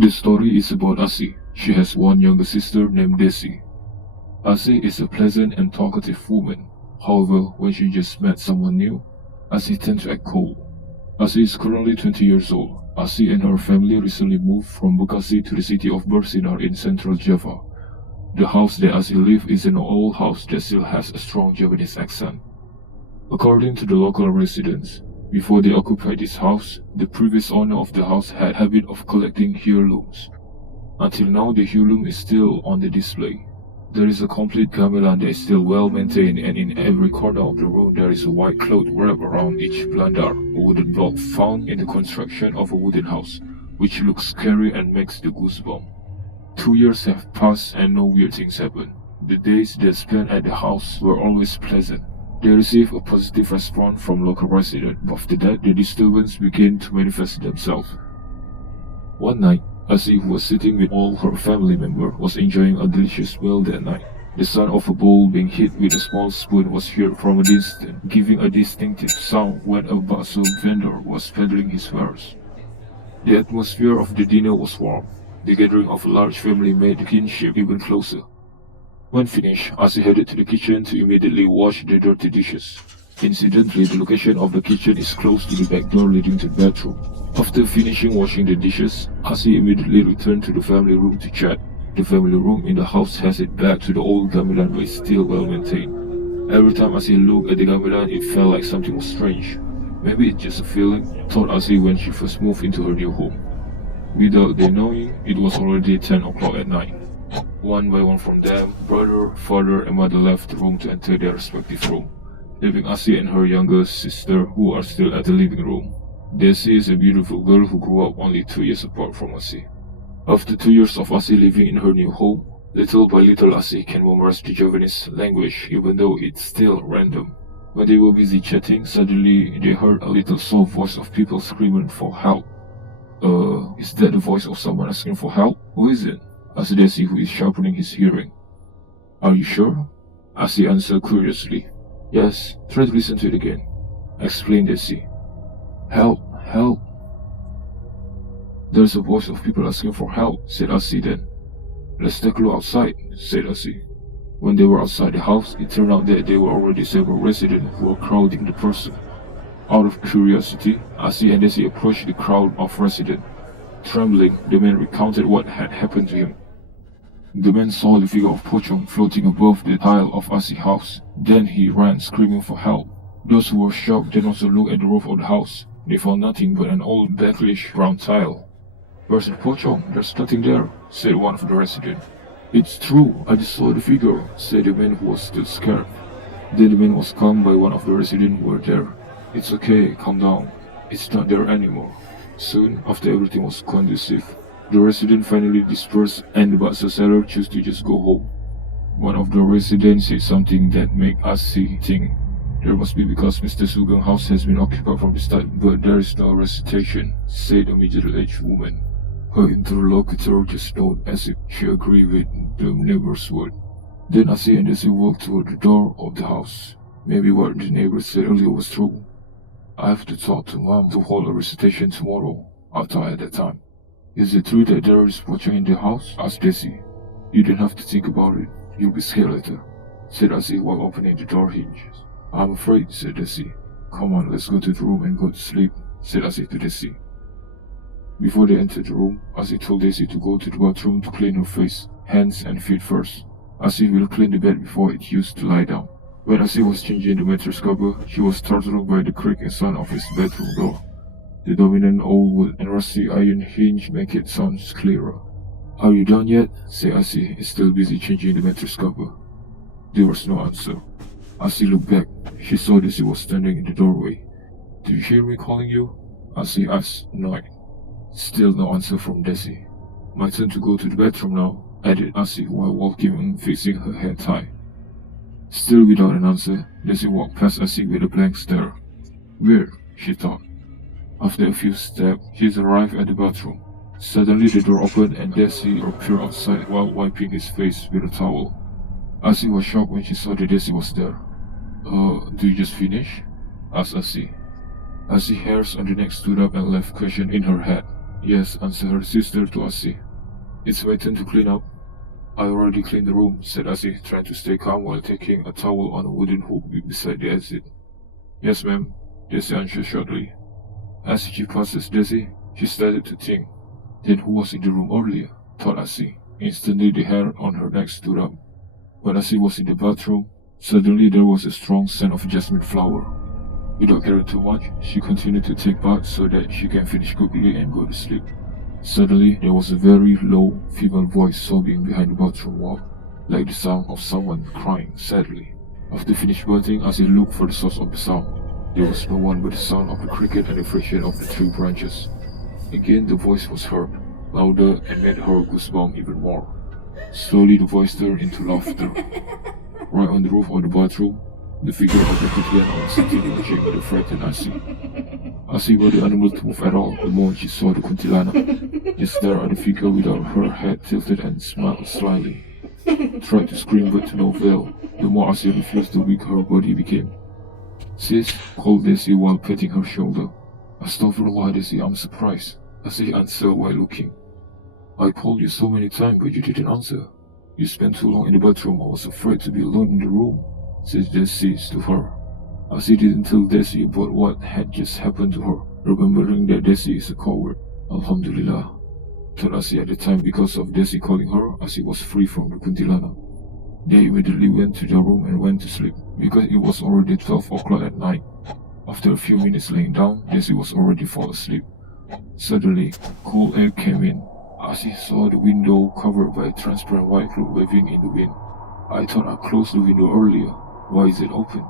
The story is about Asi. She has one younger sister named Desi. Asi is a pleasant and talkative woman. However, when she just met someone new, Asi tends to act cold. Asi is currently 20 years old. Asi and her family recently moved from Bekasi to the city of Bersinar in central Java. The house that Asi lives is an old house that still has a strong Javanese accent. According to the local residents, before they occupied this house, the previous owner of the house had a habit of collecting heirlooms. Until now, the heirloom is still on the display. There is a complete gamelan that is still well maintained, and in every corner of the room there is a white cloth wrapped around each blandar, a wooden block found in the construction of a wooden house, which looks scary and makes the goosebump. 2 years have passed and no weird things happen. The days they spent at the house were always pleasant. They received a positive response from local residents, but after that the disturbance began to manifest themselves. One night, Asi, who was sitting with all her family members, was enjoying a delicious meal that night. The sound of a bowl being hit with a small spoon was heard from a distance, giving a distinctive sound when a bakso vendor was peddling his wares. The atmosphere of the dinner was warm. The gathering of a large family made the kinship even closer. When finished, Asi headed to the kitchen to immediately wash the dirty dishes. Incidentally, the location of the kitchen is close to the back door leading to the bathroom. After finishing washing the dishes, Asi immediately returned to the family room to chat. The family room in the house has it back to the old gamelan but is still well maintained. Every time Asi looked at the gamelan, it felt like something was strange. Maybe it's just a feeling, thought Asi when she first moved into her new home. Without their knowing, it was already 10 o'clock at night. One by one from them, brother, father and mother left the room to enter their respective room, leaving Asi and her younger sister who are still at the living room. Desi is a beautiful girl who grew up only 2 years apart from Asi. After 2 years of Asi living in her new home, little by little Asi can memorize the Javanese language even though it's still random. When they were busy chatting, suddenly they heard a little soft voice of people screaming for help. Is that the voice of someone asking for help? Who is it? Asked Desi, who is sharpening his hearing. Are you sure? Asi answered curiously. Yes, try to listen to it again, explained Desi. Help, help. There's a voice of people asking for help, said Asi then. Let's take a look outside, said Asi. When they were outside the house, it turned out that there were already several residents who were crowding the person. Out of curiosity, Asi and Desi approached the crowd of residents. Trembling, the man recounted what had happened to him. The man saw the figure of Pochong floating above the tile of Asi's house. Then he ran screaming for help. Those who were shocked then also looked at the roof of the house. They found nothing but an old blackish brown tile. Where's the Pochong? There's nothing there, said one of the residents. It's true, I just saw the figure, said the man who was still scared. Then the man was calmed by one of the residents who were there. It's okay, calm down. It's not there anymore. Soon, after everything was conducive, the residents finally dispersed and the bakso seller chose to just go home. One of the residents said something that made Asi think. There must be because Mr. Sugeng's house has been occupied from the start, but there is no recitation, said a middle-aged woman. Her interlocutor just nodded as if she agreed with the neighbor's word. Then Asi and Desi walked toward the door of the house. Maybe what the neighbor said earlier was true. I have to talk to Mom to hold a recitation tomorrow, I thought at that time. Is it true that there is Pochong in the house? Asked Desi. You don't have to think about it. You'll be scared later, said Asi while opening the door hinges. I'm afraid, said Desi. Come on, let's go to the room and go to sleep, said Asi to Desi. Before they entered the room, Asi told Desi to go to the bathroom to clean her face, hands and feet first. Asi will clean the bed before it's used to lie down. When Asi was changing the mattress cover, she was startled by the creaking sound of his bedroom door. The dominant old wood and rusty iron hinge make it sound clearer. Are you done yet? said Asi, still busy changing the mattress cover. There was no answer. Asi looked back. She saw Desi was standing in the doorway. Do you hear me calling you? Asi asked, annoyed. Still no answer from Desi. My turn to go to the bathroom now, added Asi while walking and fixing her hair tie. Still without an answer, Desi walked past Asi with a blank stare. Where? She thought. After a few steps, she arrived at the bathroom. Suddenly the door opened and Desi appeared outside while wiping his face with a towel. Asi was shocked when she saw that Desi was there. Do you just finish? Asked Asi. Asi's hairs on the neck stood up and left question in her head. Yes, answered her sister to Asi. It's my turn to clean up. I already cleaned the room, said Asi, trying to stay calm while taking a towel on a wooden hook beside the exit. Yes, ma'am, Desi answered shortly. As she passes Desi, she started to think. Then who was in the room earlier? Thought Asi. Instantly the hair on her neck stood up. When Asi was in the bathroom, suddenly there was a strong scent of jasmine flower. Without caring too much, she continued to take baths so that she can finish quickly and go to sleep. Suddenly, there was a very low female voice sobbing behind the bathroom wall, like the sound of someone crying sadly. After finished bathing, Asi looked for the source of the sound. There was no one but the sound of the cricket and the fraction of the tree branches. Again the voice was heard, louder and made her goosebump even more. Slowly the voice turned into laughter. Right on the roof of the bathroom, the figure of the Kutiana was sitting watching the frightened Asi. Asi was unable to move at all the moment she saw the Kuntilana. Just stared at the figure without her head tilted and smiled slyly. Tried to scream but to no avail. The more Asi refused, the weaker her body became. Sis, called Desi while patting her shoulder. Astaghfirullah, Desi, I'm surprised. Asi answered while looking. I called you so many times but you didn't answer. You spent too long in the bathroom. I was afraid to be alone in the room, said Desi to her. Asi didn't tell Desi about what had just happened to her, remembering that Desi is a coward. Alhamdulillah, thought Asi at the time. Because of Desi calling her, Asi was free from the Kuntilana. They immediately went to their room and went to sleep, because it was already 12 o'clock at night. After a few minutes laying down, Desi was already fall asleep. Suddenly, cool air came in. Asi saw the window covered by a transparent white cloth waving in the wind. I thought I closed the window earlier. Why is it open?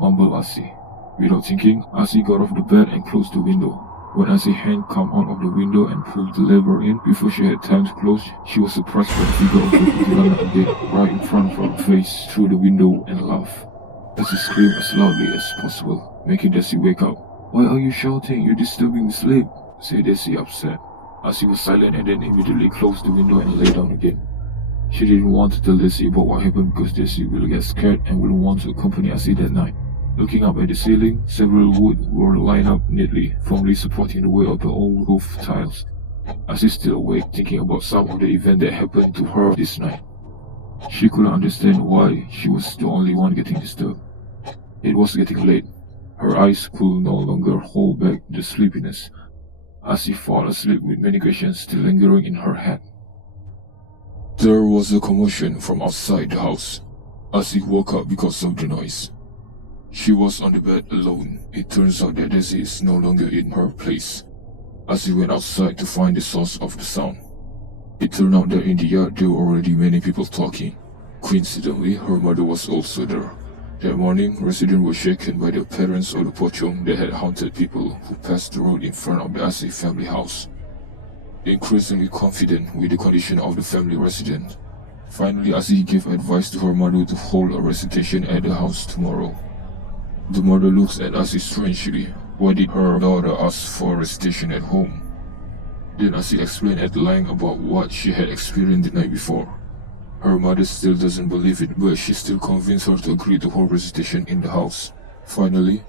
Mumbled Asi. Without thinking, Asi got off the bed and closed the window. When Asi's hand came out of the window and pulled the lever in before she had time to close, she was surprised by the figure of the Kuntilana again right in front of her face through the window and laughed. Asi screamed as loudly as possible, making Desi wake up. Why are you shouting? You're disturbing me sleep, said Desi upset. Asi was silent and then immediately closed the window and lay down again. She didn't want to tell Desi about what happened because Desi will get scared and wouldn't want to accompany Asi that night. Looking up at the ceiling, several wood were lined up neatly, firmly supporting the weight of the old roof tiles. Asi still awake, thinking about some of the events that happened to her this night. She couldn't understand why she was the only one getting disturbed. It was getting late. Her eyes could no longer hold back the sleepiness. Asi fell asleep with many questions still lingering in her head. There was a commotion from outside the house. Asi woke up because of the noise. She was on the bed alone. It turns out that Desi is no longer in her place. Asi went outside to find the source of the sound. It turned out that in the yard there were already many people talking. Coincidentally, her mother was also there. That morning, residents were shaken by the appearance of the pocong that had haunted people who passed the road in front of the Asi family house. Increasingly confident with the condition of the family resident, finally Asi gave advice to her mother to hold a recitation at the house tomorrow. The mother looks at Asi strangely. Why did her daughter ask for a recitation at home? Then Asi explained at length about what she had experienced the night before. Her mother still doesn't believe it, but she still convinced her to agree to hold recitation in the house. Finally,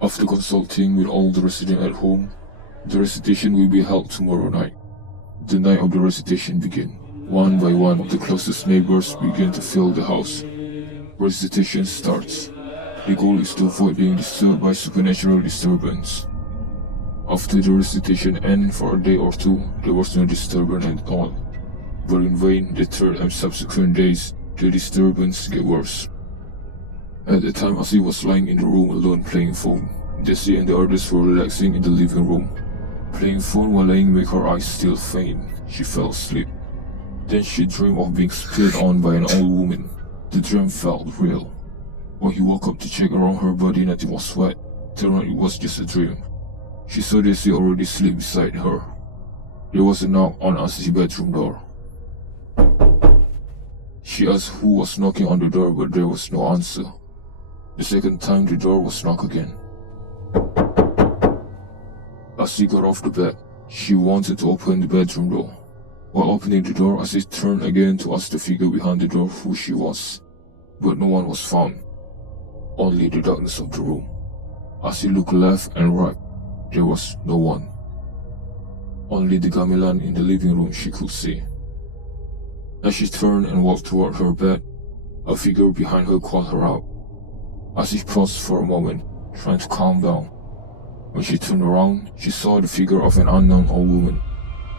after consulting with all the residents at home, the recitation will be held tomorrow night. The night of the recitation began. One by one, the closest neighbors began to fill the house. Recitation starts. The goal is to avoid being disturbed by supernatural disturbance. After the recitation ended for a day or two, there was no disturbance at all. But in vain, the third and subsequent days, the disturbance get worse. At the time, Asi was lying in the room alone playing phone. Desi and the others were relaxing in the living room. Playing phone while laying made her eyes still faint. She fell asleep. Then she dreamed of being spit on by an old woman. The dream felt real. When he woke up to check around her body, nothing was wet. Turned out it was just a dream. She saw Desi already asleep beside her. There was a knock on Asi's bedroom door. She asked who was knocking on the door, but there was no answer. The second time the door was knocked again. Asi got off the bed. She wanted to open the bedroom door. While opening the door, Asi turned again to ask the figure behind the door who she was. But no one was found. Only the darkness of the room. Asi looked left and right. There was no one. Only the gamelan in the living room she could see. As she turned and walked toward her bed, a figure behind her called her out. As she paused for a moment, trying to calm down, when she turned around, she saw the figure of an unknown old woman.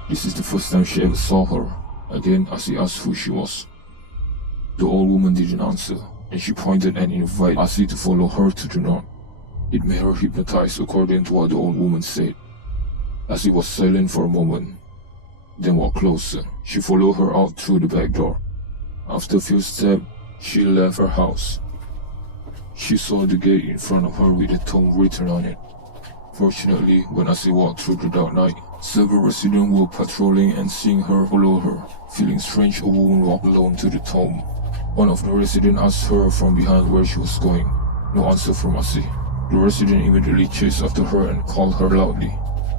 This is the first time she ever saw her. Again, Asi asked who she was. The old woman didn't answer, and she pointed and invited Asi to follow her to the north. It made her hypnotized according to what the old woman said. Asi was silent for a moment, then walked closer. She followed her out through the back door. After a few steps, she left her house. She saw the gate in front of her with a tome written on it. Fortunately, when Asi walked through the dark night, several residents were patrolling and seeing her follow her. Feeling strange, a woman walked alone to the tomb. One of the residents asked her from behind where she was going. No answer from Asi. The resident immediately chased after her and called her loudly,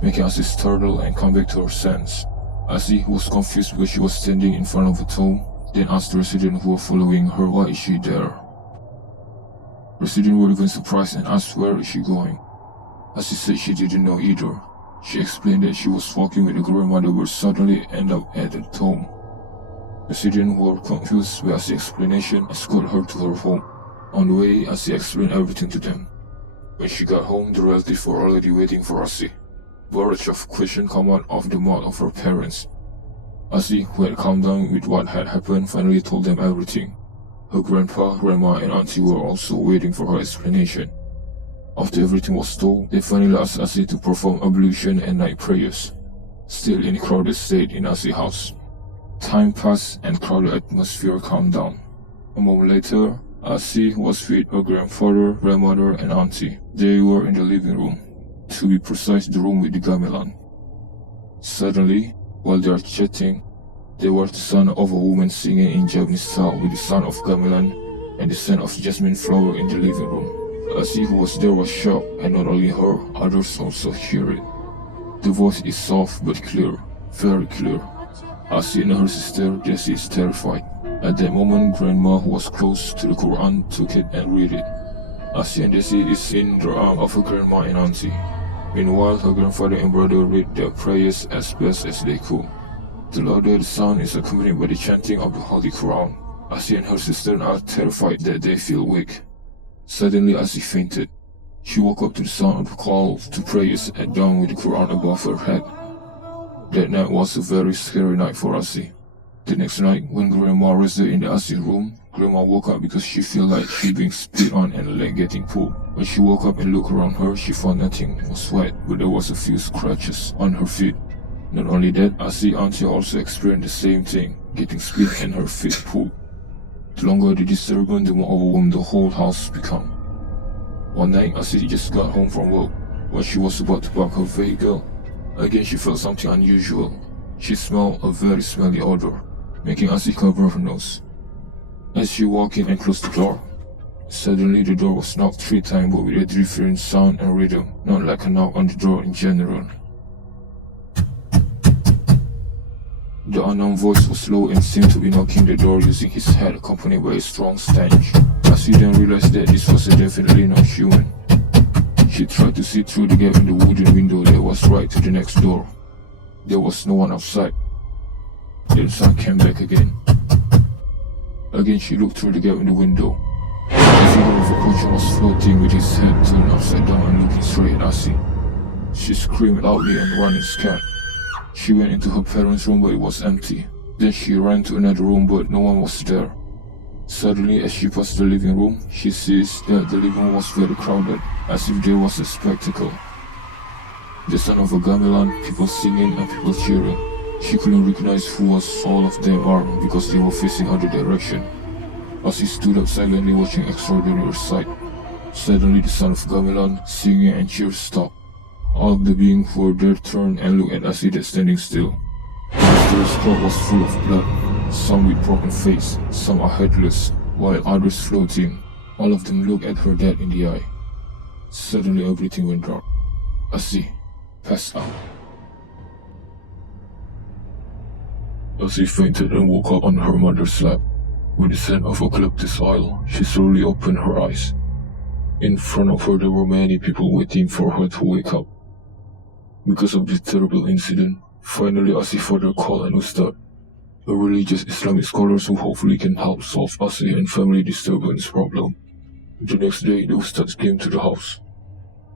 making Asi startle and come back to her sense. Asi, who was confused because she was standing in front of a tomb, then asked the resident who were following her why is she there. Residents were even surprised and asked where is she going. Asi said she didn't know either. She explained that she was walking with her grandmother but suddenly ended up at the tomb. Residents were confused by Asi's explanation and escorted her to her home. On the way, Asi explained everything to them. When she got home, the relatives were already waiting for Asi. Barrage of questions came out of the mouth of her parents. Asi, who had calmed down with what had happened, finally told them everything. Her grandpa, grandma, and auntie were also waiting for her explanation. After everything was told, they finally asked Asi to perform ablution and night prayers. Still in a crowded state in Asi's house. Time passed and crowded atmosphere calmed down. A moment later, Asi was with her grandfather, grandmother, and auntie. They were in the living room. To be precise, the room with the gamelan. Suddenly, while they are chatting, they were the sound of a woman singing in Japanese style with the sound of gamelan and the scent of jasmine flower in the living room. Asi, who was there, was shocked, and not only her, others also hear it. The voice is soft but clear, very clear. Asi and her sister Jessie is terrified. At that moment, Grandma, who was close to the Quran, took it and read it. Asi and Jessie is in the arm of her grandma and auntie. Meanwhile, her grandfather and brother read their prayers as best as they could. The louder the sound is accompanied by the chanting of the Holy Quran. Asi and her sister are terrified that they feel weak. Suddenly, Asi fainted. She woke up to the sound of the call to prayers and down with the Quran above her head. That night was a very scary night for Asi. The next night, when Grandma rested in the Asi room, Grandma woke up because she felt like she being spit on and her leg getting pulled. When she woke up and looked around her, she found nothing was wet, but there was a few scratches on her feet. Not only that, Asi auntie also experienced the same thing, getting spit and her feet pulled. The longer the disturbance, the more overwhelmed the whole house became. One night, Asi just got home from work. When she was about to park her vehicle, again she felt something unusual. She smelled a very smelly odor, making Asi cover her nose. As she walked in and closed the door, suddenly the door was knocked 3 times but with a different sound and rhythm, not like a knock on the door in general. The unknown voice was low and seemed to be knocking the door using his head accompanied by a strong stench. Asi then realized that this was definitely not human. She tried to see through the gap in the wooden window that was right to the next door. There was no one outside. Then the sound came back again. Again she looked through the gap in the window. The figure of a Persian was floating with his head turned upside down and looking straight at Asi. She screamed loudly and ran scared. She went into her parents' room but it was empty. Then she ran to another room but no one was there. Suddenly, as she passed the living room, she sees that the living room was very crowded, as if there was a spectacle. The sound of a gamelan, people singing and people cheering. She couldn't recognize who was all of them are because they were facing other direction. Asi stood up silently watching extraordinary sight. Suddenly the sound of gamelan, singing and cheers stopped. All of the beings who were there turned and looked at Asi that's standing still. The mysterious crowd was full of blood, some with broken face, some are headless, while others floating. All of them looked at her dead in the eye. Suddenly everything went dark. Asi passed out. Asi fainted and woke up on her mother's lap. With the scent of eucalyptus oil, she slowly opened her eyes. In front of her there were many people waiting for her to wake up. Because of this terrible incident, Finally, Asi father called an ustad, a religious Islamic scholar who hopefully can help solve Asi and family disturbance problem. The next day, the ustad came to the house.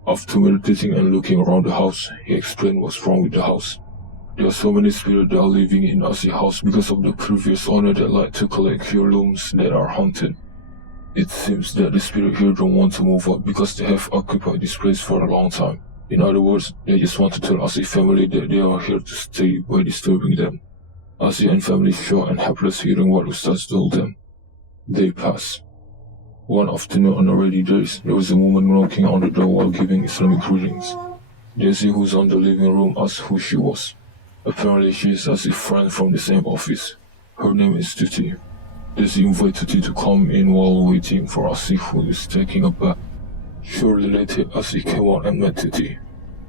After meditating and looking around the house, he explained what's wrong with the house. There are so many spirits that are living in Asi's house because of the previous owner that like to collect heirlooms that are haunted. It seems that the spirit here don't want to move out because they have occupied this place for a long time. In other words, they just want to tell Asi's family that they are here to stay by disturbing them. Asi and family shocked and helpless hearing what Ustaz told them. They pass. One afternoon on a rainy day, there was a woman knocking on the door while giving Islamic readings. Daisy, who's on the living room, asked who she was. Apparently, she is Asi's friend from the same office. Her name is Tuti. Daisy invited Tuti to come in while waiting for Asi, who is taking a bath. Shortly later, Asi came out and met Tuti.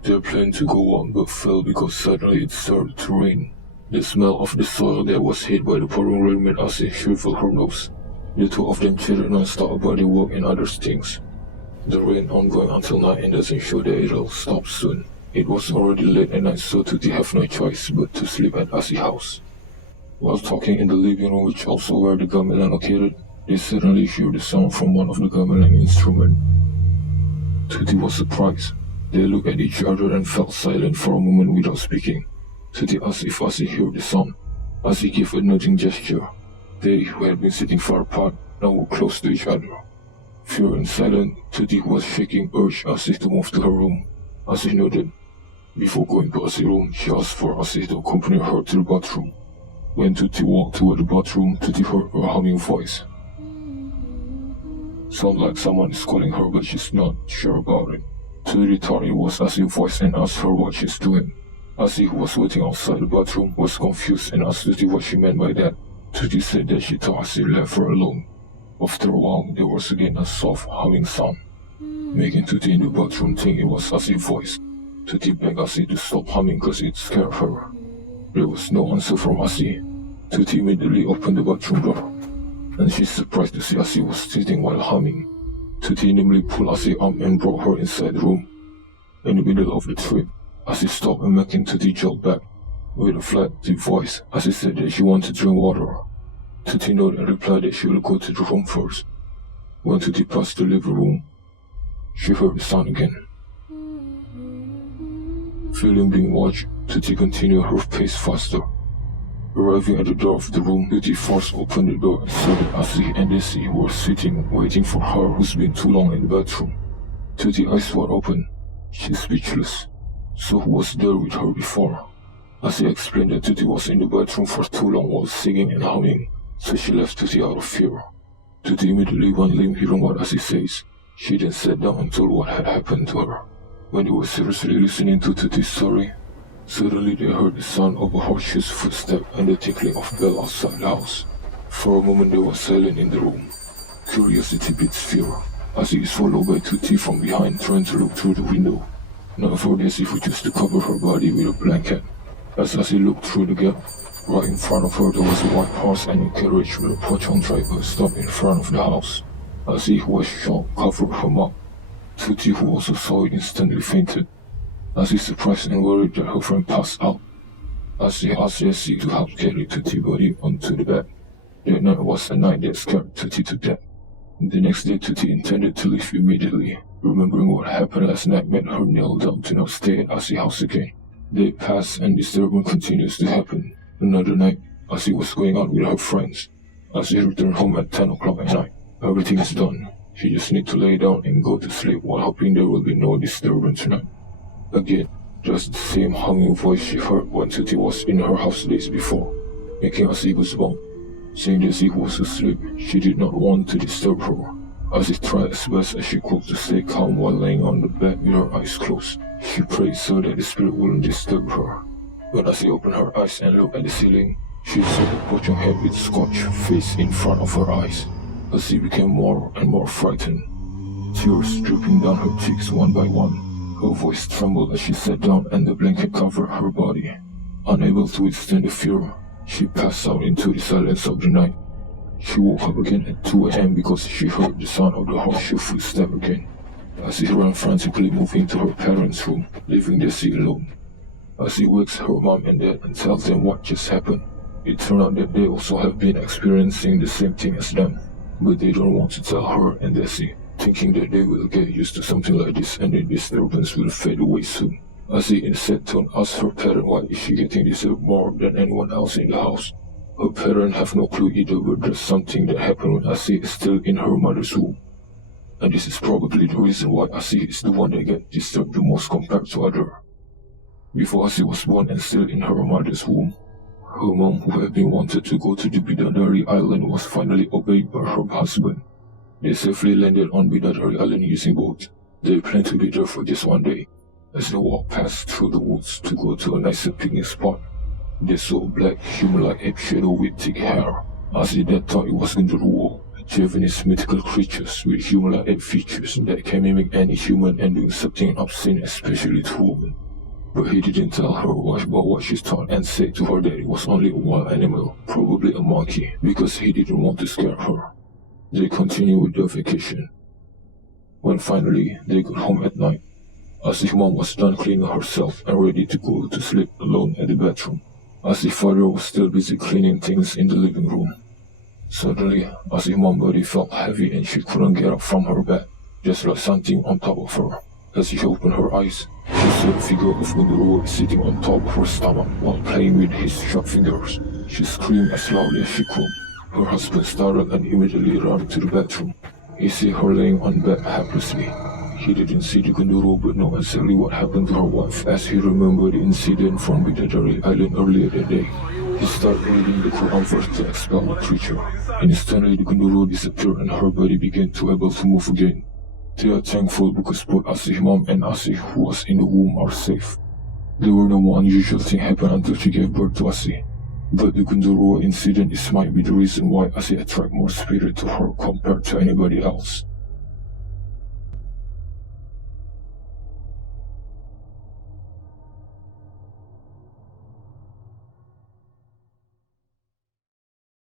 They planned to go out but failed because suddenly it started to rain. The smell of the soil that was hit by the pouring rain made Asi shrivel her nose. The two of them chatted non-stop about their work and other things. The rain ongoing until night and doesn't show that it'll stop soon. It was already late at night, so Tuti have no choice but to sleep at Asi's house. While talking in the living room, which also where the gamelan located, they suddenly heard the sound from one of the gamelan instruments. Tuti was surprised. They looked at each other and fell silent for a moment without speaking. Tuti asked if Asi heard the sound. Asi gave a nudging gesture. They, who had been sitting far apart, now were close to each other. Fear and silent, Tuti, who was shaking, urged Asi to move to her room. Asi nodded. Before going to Asi's room, she asked for Asi to accompany her to the bathroom. When Tuti walked toward the bathroom, Tuti heard a humming voice. Sounds like someone is calling her, but she's not sure about it. Tuti thought it was Asi's voice and asked her what she's doing. Asi, who was waiting outside the bathroom, was confused and asked Tuti what she meant by that. Tuti said that she thought Asi left her alone. After a while, there was again a soft humming sound, making Tuti in the bathroom think it was Asi's voice. Tuti begged Asi to stop humming because it scared her. There was no answer from Asi. Tuti immediately opened the bathroom door, and she's surprised to see Asi was sitting while humming. Tuti nimbly pulled Asi up and brought her inside the room. In the middle of the trip, Asi stopped and making Tuti jump back. With a flat, deep voice, Asi said that she wanted to drink water. Tuti nodded and replied that she will go to the room first. When Tuti passed the living room, she heard the sound again. Feeling being watched, Tuti continued her pace faster. Arriving at the door of the room, Tuti forced open the door and saw that Asi and Daisy were sitting, waiting for her who's been too long in the bathroom. Tuti eyes wide open. She's speechless. So who was there with her before? Asi explained that Tuti was in the bathroom for too long while singing and humming, so she left Tuti out of fear. Tuti immediately went limp hearing what Asi says. She then sat down and told what had happened to her. When they were seriously listening to Tuti's story, suddenly they heard the sound of a horseshoe's footstep and the tinkling of bell outside the house. For a moment they were silent in the room. Curiosity beats fear. Asi is followed by Tuti from behind, trying to look through the window. Now for Daisy, who chose to cover her body with a blanket. As Asi looked through the gap, right in front of her there was a white horse and a carriage with a pocong driver stopped in front of the house. Asi, who was shocked, covered her mouth. Tuti, who also saw it, instantly fainted. Asi, surprised and worried that her friend passed out. Asi asked Daisy to help carry Tuti's body onto the bed. That night was a night that scared Tuti to death. The next day, Tuti intended to leave immediately. Remembering what happened last night made her kneel down to not stay at Asi's house again. Day passed and disturbance continues to happen. Another night, Asi was going out with her friends. Asi returned home at 10 o'clock at night. Everything is done. She just needs to lay down and go to sleep while hoping there will be no disturbance tonight. Again, just the same humming voice she heard when Tuti was in her house days before, making Asi goosebumps. Saying that she was asleep, she did not want to disturb her. Asi tried as best as she could to stay calm while laying on the bed with her eyes closed. She prayed so that the spirit wouldn't disturb her. When Asi opened her eyes and looked at the ceiling, she saw the pocong head with scorched face in front of her eyes. Asi became more and more frightened, tears dripping down her cheeks one by one. Her voice trembled as she sat down and the blanket covered her body. Unable to withstand the fear, she passed out into the silence of the night. She woke up again at 2 a.m. because she heard the sound of the horseshoe footstep again. Asi ran frantically, moving to her parents' room, leaving Daisy alone. Asih wakes her mom and dad and tells them what just happened. It turned out that they also have been experiencing the same thing as them, but they don't want to tell her and Desi, thinking that they will get used to something like this and the disturbance will fade away soon. Asih in a sad tone asks her parent why is she getting disturbed more than anyone else in the house. Her parents have no clue either, but there's something that happened when Asih is still in her mother's womb. And this is probably the reason why Asih is the one that gets disturbed the most compared to others. Before Asih was born and still in her mother's womb, her mom, who had been wanted to go to the Bidadari Island, was finally obeyed by her husband. They safely landed on Bidadari Island using boat. They planned to be there for just one day. As they walked past through the woods to go to a nicer picnic spot, they saw a black human-like ape shadow with thick hair. Asih then thought it was Genderuwo, Javanese mythical creatures with human-like ape features that can mimic any human and do something obscene, especially to women. But he didn't tell her about what she thought and said to her that it was only a wild animal, probably a monkey, because he didn't want to scare her. They continued with their vacation. When finally they got home at night, Asih's mom was done cleaning herself and ready to go to sleep alone at the bedroom. Asih's father was still busy cleaning things in the living room. Suddenly, Asih's mom's body felt heavy and she couldn't get up from her bed, just like something on top of her. As she opened her eyes, she saw the figure of Genderuwo sitting on top of her stomach while playing with his sharp fingers. She screamed as loudly as she could. Her husband startled and immediately ran to the bedroom. He saw her laying on bed helplessly. He didn't see the Genderuwo but knew exactly what happened to her wife as he remembered the incident from Bidadari Island earlier that day. He started reading the Quran verse to expel the creature. Instantly the Genderuwo disappeared and her body began to able to move again. They are thankful because both Asih's mom and Asih, who was in the womb, are safe. There were no more unusual things happened until she gave birth to Asih. But the Genderuwo incident might be the reason why Asih attracted more spirit to her compared to anybody else.